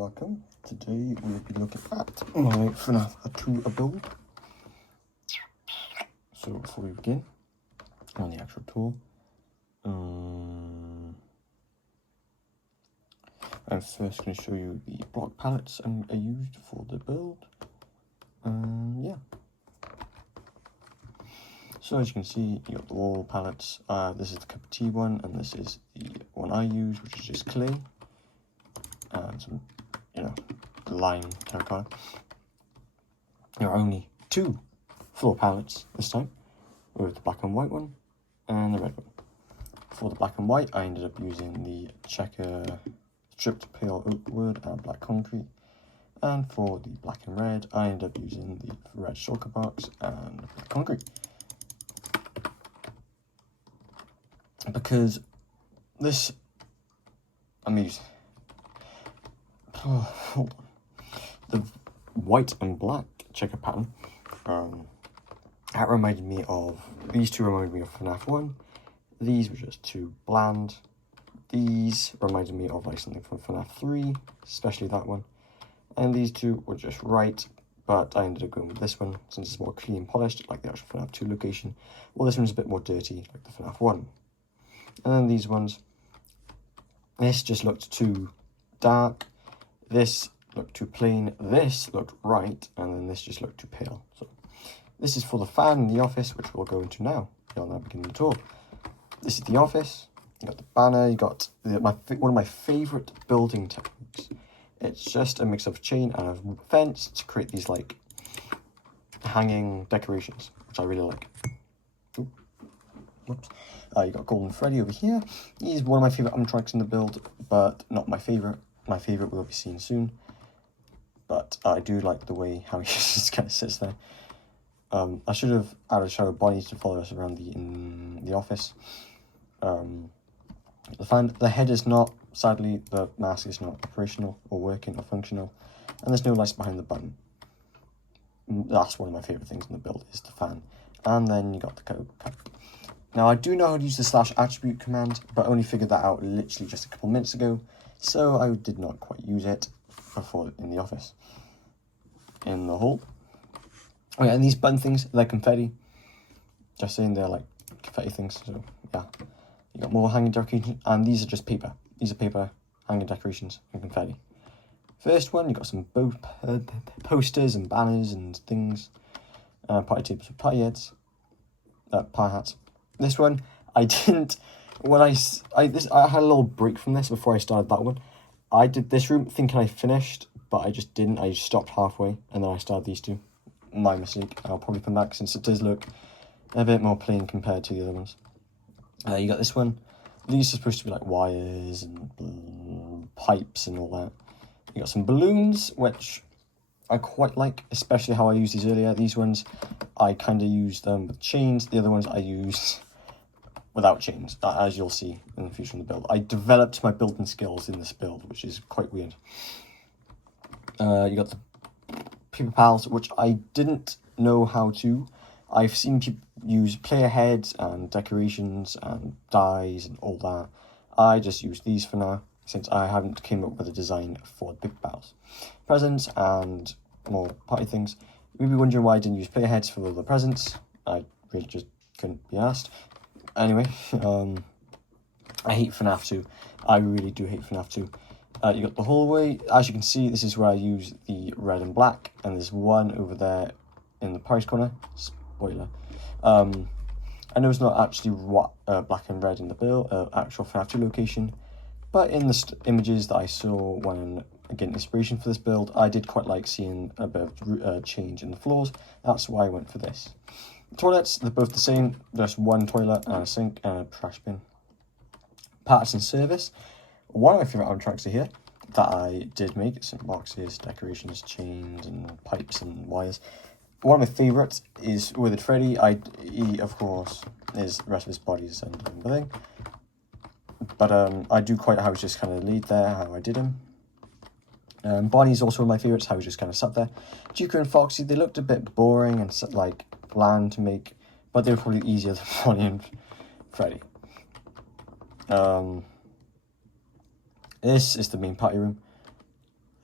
welcome. Today we'll be looking at my Fnaf 2 build. So before we begin on the actual tool, I'm first going to show you the block palettes I used for the build. Yeah. So as you can see, you got the wall palettes. This is the cup of tea one, and this is the one I use, which is just clay and some, lime terracotta. There are only 2 floor palettes this time, with the black and white one and the red one. For the black and white, I ended up using the checker stripped pale oak wood and black concrete. And for the black and red, I ended up using the red shulker box and black concrete. Because this, hold on. The white and black checker pattern, that reminded me of, these two reminded me of Fnaf 1. These were just too bland. These reminded me of like something from Fnaf 3, especially that one. And these two were just right, but I ended up going with this one since it's more clean and polished, like the actual Fnaf 2 location. Well, this one's a bit more dirty, like the Fnaf 1. And then these ones, this just looked too dark, this looked too plain, this looked right, and then this just looked too pale. So this is for the fan in the office, which we'll go into now. You'll now begin the tour. This is the office. You got the banner. You got one of my favourite building techniques. It's just a mix of chain and a fence to create these like hanging decorations, which I really like. Ooh. Whoops. You got Golden Freddy over here. He's one of my favourite animatronics in the build, but not my favourite. My favourite will be seen soon. But I do like the way how he just kind of sits there. I should have added Shadow Bodies to follow us around in the office. The head is not, sadly, the mask is not operational or working or functional, and there's no lights behind the button. That's one of my favourite things in the build, is the fan. And then you got the cup. Now I do know how to use the /attribute command, but only figured that out literally just a couple minutes ago, so I did not quite use it before in the office. In the hall. Oh yeah, and these button things, they're confetti. Just saying, they're like confetti things, so yeah. You got more hanging decorations, and these are just paper. These are paper hanging decorations and confetti. First one, you got some posters and banners and things. Party tables with party heads. Party hats. This one, I didn't, I had a little break from this before I started that one. I did this room thinking I finished, but I just didn't. I just stopped halfway, and then I started these two. My mistake. I'll probably come back since it does look a bit more plain compared to the other ones. You got this one. These are supposed to be like wires and pipes and all that. You got some balloons, which I quite like, especially how I used these earlier. These ones, I kind of used them with chains. The other ones I used without chains, as you'll see in the future in the build. I developed my building skills in this build, which is quite weird. You got the paper pals, which I didn't know how to. I've seen people use player heads and decorations and dies and all that. I just use these for now, since I haven't came up with a design for the paper pals. Presents and more party things. You may be wondering why I didn't use player heads for all the presents. I really just couldn't be asked. Anyway, I hate Fnaf 2. I really do hate Fnaf 2. You got the hallway. As you can see, this is where I use the red and black, and there's one over there in the Paris corner. Spoiler. I know it's not actually black and red in the build, actual Fnaf 2 location, but in the images that I saw when getting inspiration for this build, I did quite like seeing a bit of change in the floors. That's why I went for this. The toilets, they're both the same, just one toilet and a sink and a trash bin. Parts and service. One of my favourite animatronics are here that I did make. Some boxes, decorations, chains and pipes and wires. One of my favourites is with Freddy. He, of course, is the rest of his body is and everything. But I do quite how he's just kind of laid there, how I did him. Bonnie's also one of my favourites, how he just kind of sat there. Juka and Foxy, they looked a bit boring and like bland to make, but they were probably easier than Bonnie and Freddy. This is the main party room.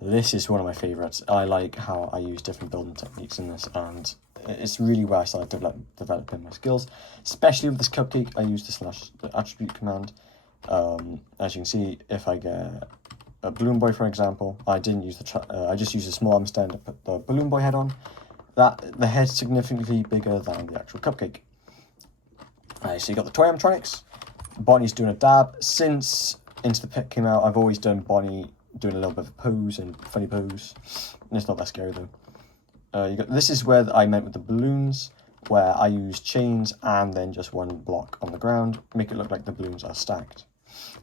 This is one of my favourites. I like how I use different building techniques in this, and it's really where I started developing my skills. Especially with this cupcake, I use the attribute command. As you can see, if I get a balloon boy, for example, I didn't use I just used a small arm stand to put the balloon boy head on. The head's significantly bigger than the actual cupcake. So you got the toy animatronics. Bonnie's doing a dab. Since Into the Pit came out, I've always done Bonnie doing a little bit of a pose and funny pose. And it's not that scary though. This is where I meant with the balloons, where I use chains and then just one block on the ground, make it look like the balloons are stacked.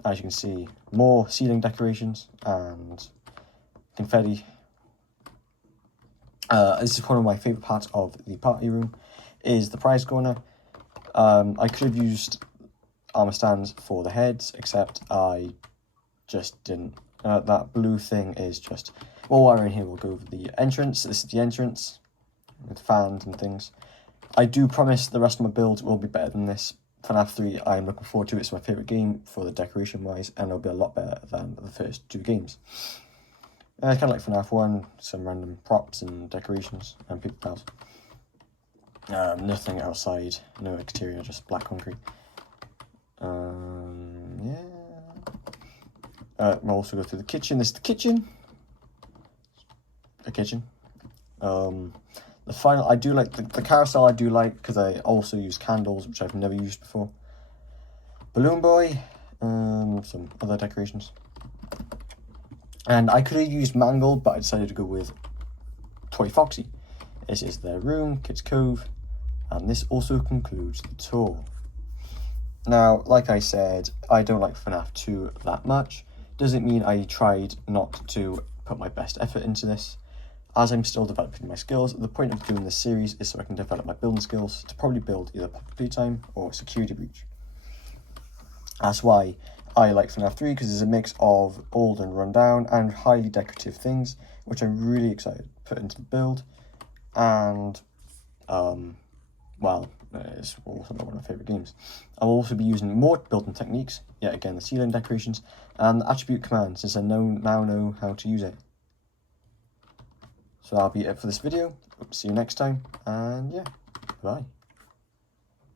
As you can see, more ceiling decorations and confetti. This is one of my favourite parts of the party room, is the prize corner. I could have used armor stands for the heads, except I just didn't. That blue thing is just... Well, while we're in here, we'll go over the entrance. This is the entrance, with fans and things. I do promise the rest of my builds will be better than this. Fnaf 3, I'm looking forward to it. It's my favourite game for the decoration-wise, and it'll be a lot better than the first 2 games. It's kind of like Fnaf 1, some random props and decorations and people pals. Nothing outside, no exterior, just black concrete. Yeah. We'll also go through the kitchen. This is the kitchen. A kitchen. The final, I do like the carousel. I do like because I also use candles, which I've never used before. Balloon boy, some other decorations. And I could have used Mangold, but I decided to go with Toy Foxy. This is their room, Kids Cove, and this also concludes the tour. Now, like I said, I don't like FNAF 2 that much. Doesn't mean I tried not to put my best effort into this. As I'm still developing my skills, the point of doing this series is so I can develop my building skills to probably build either Poppy Playtime or Security Breach. That's why I like FNAF 3, because it's a mix of old and run down and highly decorative things, which I'm really excited to put into the build. And, well, it's also one of my favourite games. I'll also be using more building techniques, yet again the ceiling decorations, and the attribute command, since I now know how to use it. So that'll be it for this video. See you next time, and yeah, bye.